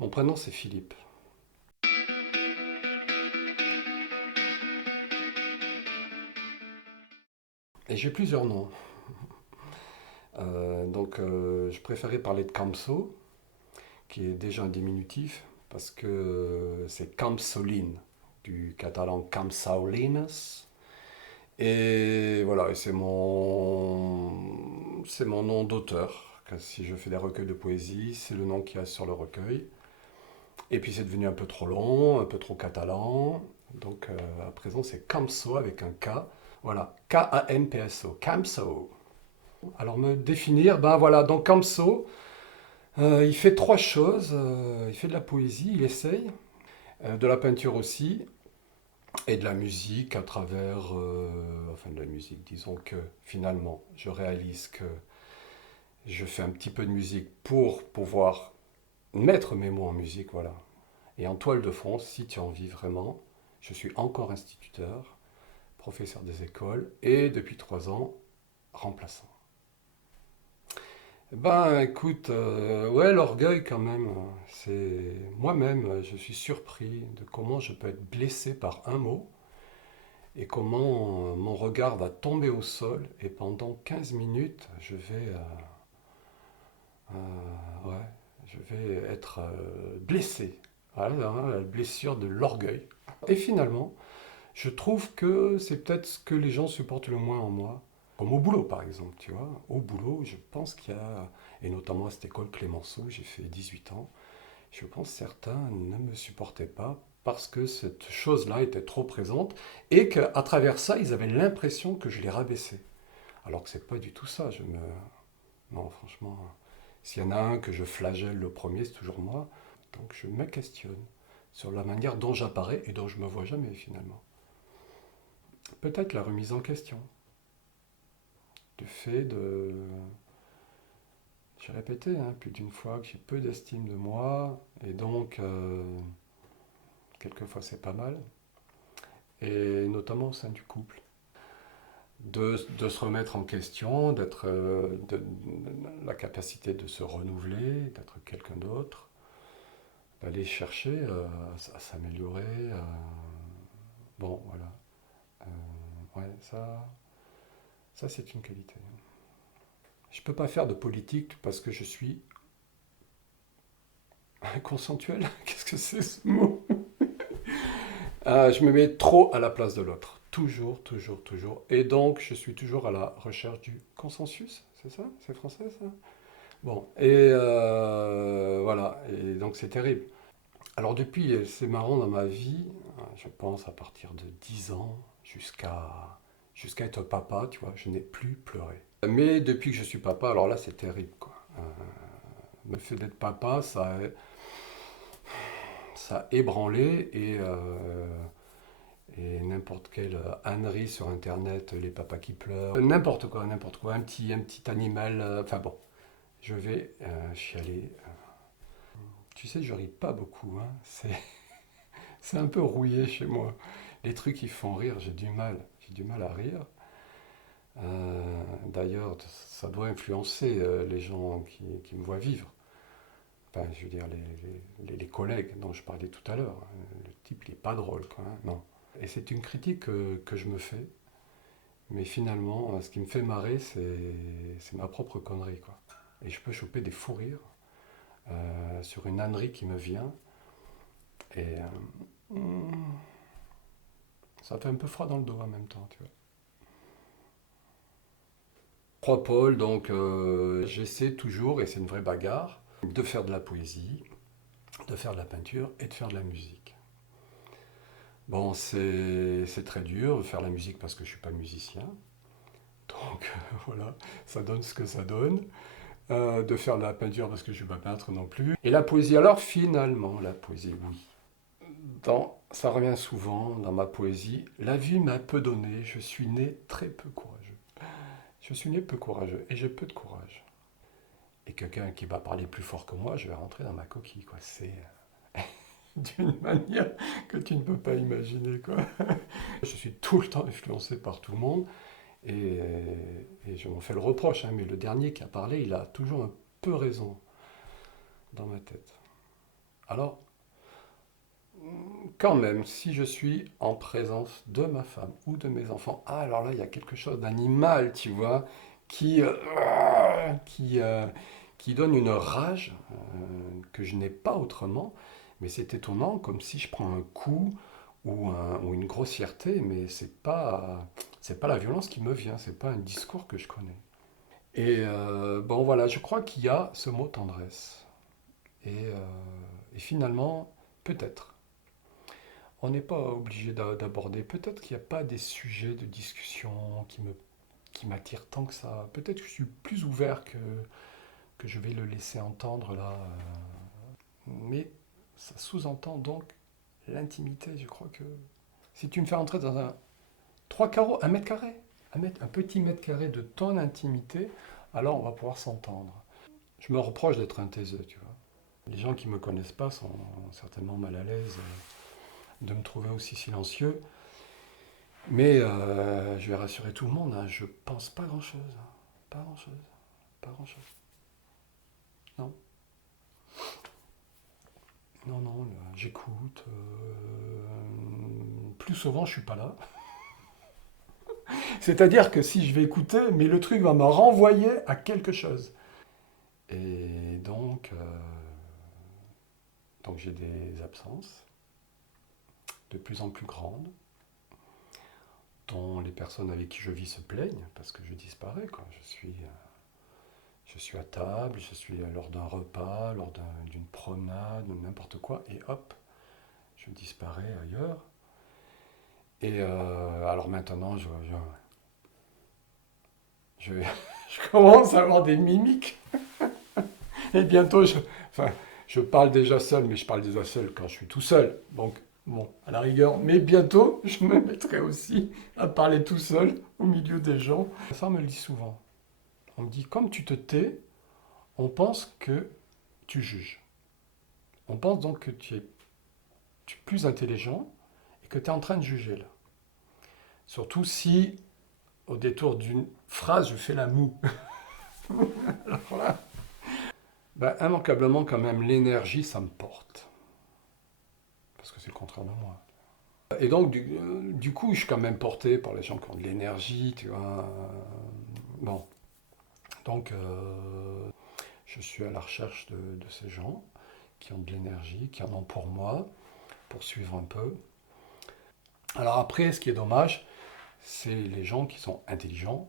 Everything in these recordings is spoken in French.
Mon prénom c'est Philippe. Et j'ai plusieurs noms. Je préférais parler de Camso, qui est déjà un diminutif, parce que c'est Campsolin, du catalan Campsaulines. Et voilà, et c'est mon nom d'auteur. Si je fais des recueils de poésie, c'est le nom qu'il y a sur le recueil. Et puis c'est devenu un peu trop long, un peu trop catalan. À présent c'est Camso avec un K. Voilà, K-A-M-P-S-O, Camso. Alors me définir, ben voilà, donc Camso, il fait trois choses. Il fait de la poésie, il essaye, de la peinture aussi, et de la musique à travers, enfin de la musique, disons que finalement, je réalise que je fais un petit peu de musique pour pouvoir mettre mes mots en musique, voilà. Et en toile de fond, si tu en vis vraiment, je suis encore instituteur, professeur des écoles, et depuis 3 ans, remplaçant. Ben écoute, ouais, l'orgueil quand même, c'est moi-même, je suis surpris de comment je peux être blessé par un mot et comment mon regard va tomber au sol et pendant 15 minutes, ouais, je vais être blessé. Voilà, hein, la blessure de l'orgueil. Et finalement, je trouve que c'est peut-être ce que les gens supportent le moins en moi. Comme au boulot, par exemple, tu vois. Au boulot, je pense qu'il y a, et notamment à cette école Clémenceau, j'ai fait 18 ans, je pense que certains ne me supportaient pas parce que cette chose-là était trop présente et qu'à travers ça, ils avaient l'impression que je les rabaissais. Alors que c'est pas du tout ça. Non, franchement, s'il y en a un que je flagelle le premier, c'est toujours moi. Donc je me questionne sur la manière dont j'apparais et dont je me vois jamais finalement. Peut-être la remise en question. Du fait de... J'ai répété plus d'une fois que j'ai peu d'estime de moi, et donc, quelquefois c'est pas mal, et notamment au sein du couple. De se remettre en question, la capacité de se renouveler, d'être quelqu'un d'autre, d'aller chercher à s'améliorer. Bon, voilà. Ouais, ça c'est une qualité. Je peux pas faire de politique parce que je suis consensuel. Qu'est-ce que c'est ce mot? Je me mets trop à la place de l'autre. Toujours, toujours, toujours. Et donc, je suis toujours à la recherche du consensus. C'est ça? C'est français, ça? Bon, voilà. Et donc, c'est terrible. Alors, depuis, c'est marrant dans ma vie, je pense à partir de 10 ans jusqu'à être papa, tu vois, je n'ai plus pleuré. Mais depuis que je suis papa, alors là, c'est terrible, quoi. Le fait d'être papa, ça a ébranlé et n'importe quelle ânerie sur internet, les papas qui pleurent, n'importe quoi, un petit animal, enfin bon, je vais chialer. Tu sais, je ris pas beaucoup, hein. C'est un peu rouillé chez moi. Les trucs qui font rire, j'ai du mal à rire. D'ailleurs, ça doit influencer les gens qui me voient vivre. Enfin, je veux dire, les collègues dont je parlais tout à l'heure. Le type, il est pas drôle, quoi, hein. Non. Et c'est une critique que je me fais. Mais finalement, ce qui me fait marrer, c'est ma propre connerie, quoi. Et je peux choper des fous rires sur une ânerie qui me vient. Et ça fait un peu froid dans le dos en même temps, tu vois. Croix Paul, donc j'essaie toujours, et c'est une vraie bagarre, de faire de la poésie, de faire de la peinture et de faire de la musique. Bon, c'est très dur de faire la musique parce que je ne suis pas musicien. Donc voilà, ça donne ce que ça donne. De faire de la peinture parce que je ne suis pas peintre non plus. Et la poésie, alors finalement, la poésie, oui. Ça revient souvent dans ma poésie. La vie m'a peu donné, je suis né très peu courageux. Je suis né peu courageux et j'ai peu de courage. Et quelqu'un qui va parler plus fort que moi, je vais rentrer dans ma coquille, quoi. C'est d'une manière que tu ne peux pas imaginer, quoi. Je suis tout le temps influencé par tout le monde et, et je m'en fais le reproche, hein, mais le dernier qui a parlé, il a toujours un peu raison dans ma tête. Alors, quand même, si je suis en présence de ma femme ou de mes enfants, ah, alors là, il y a quelque chose d'animal, tu vois, qui, qui, qui donne une rage que je n'ai pas autrement. Mais c'est étonnant, comme si je prends un coup ou une grossièreté, mais c'est pas la violence qui me vient, c'est pas un discours que je connais. Et bon, voilà, je crois qu'il y a ce mot tendresse. Et finalement, peut-être. On n'est pas obligé d'aborder. Peut-être qu'il n'y a pas des sujets de discussion qui m'attirent tant que ça. Peut-être que je suis plus ouvert que je vais le laisser entendre là. Mais ça sous-entend donc l'intimité. Je crois que si tu me fais entrer dans un 3 carreaux, un mètre carré, un petit mètre carré de ton intimité, alors on va pouvoir s'entendre. Je me reproche d'être un taiseux, tu vois. Les gens qui ne me connaissent pas sont certainement mal à l'aise de me trouver aussi silencieux. Mais je vais rassurer tout le monde, hein, je pense pas grand-chose. Hein. Pas grand-chose. Pas grand-chose. Non. Non, non, j'écoute. Plus souvent, je suis pas là. C'est-à-dire que si je vais écouter, mais le truc va me renvoyer à quelque chose. Et donc j'ai des absences de plus en plus grandes, dont les personnes avec qui je vis se plaignent parce que je disparais. Quoi. Je suis à table, je suis lors d'un repas, lors d'une promenade, n'importe quoi, et hop, je disparais ailleurs. Et alors maintenant, je commence à avoir des mimiques. Et bientôt, enfin, je parle déjà seul, mais je parle déjà seul quand je suis tout seul. Donc, bon, à la rigueur. Mais bientôt, je me mettrai aussi à parler tout seul au milieu des gens. Ça me le dit souvent. On me dit, comme tu te tais, on pense que tu juges. On pense donc que tu es plus intelligent et que tu es en train de juger là. Surtout si, au détour d'une phrase, je fais la moue. Alors là, ben, immanquablement, quand même, l'énergie, ça me porte. Parce que c'est le contraire de moi. Et donc, du coup, je suis quand même porté par les gens qui ont de l'énergie, tu vois. Bon, donc, je suis à la recherche de ces gens qui ont de l'énergie, qui en ont pour moi, pour suivre un peu. Alors après, ce qui est dommage, c'est les gens qui sont intelligents,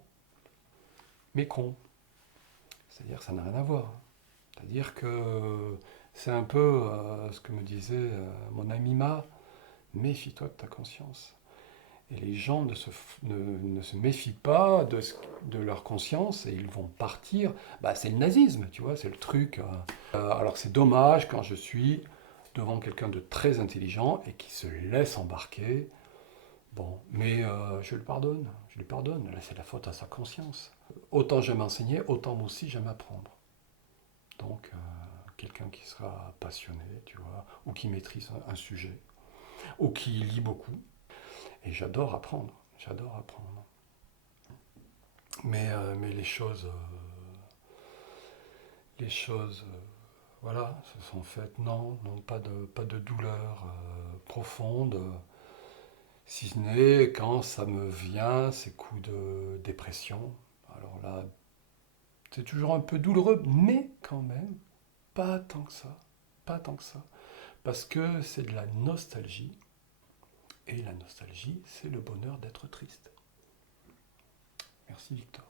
mais cons. C'est-à-dire que ça n'a rien à voir. C'est-à-dire que c'est un peu ce que me disait mon ami Ma, méfie-toi de ta conscience. Et les gens ne se méfient pas de leur conscience et ils vont partir. Bah, c'est le nazisme, tu vois, c'est le truc. Alors c'est dommage quand je suis devant quelqu'un de très intelligent et qui se laisse embarquer. Bon, mais je le pardonne, je lui pardonne. Là, c'est la faute à sa conscience. Autant j'aime enseigner, autant moi aussi j'aime apprendre. Donc, quelqu'un qui sera passionné, tu vois, ou qui maîtrise un sujet, ou qui lit beaucoup. Et j'adore apprendre, j'adore apprendre. Mais voilà, se sont faites, non, non, pas de douleur profonde, si ce n'est quand ça me vient, ces coups de dépression. Alors là, c'est toujours un peu douloureux, mais quand même, pas tant que ça, pas tant que ça. Parce que c'est de la nostalgie, et la nostalgie, c'est le bonheur d'être triste. Merci Victor.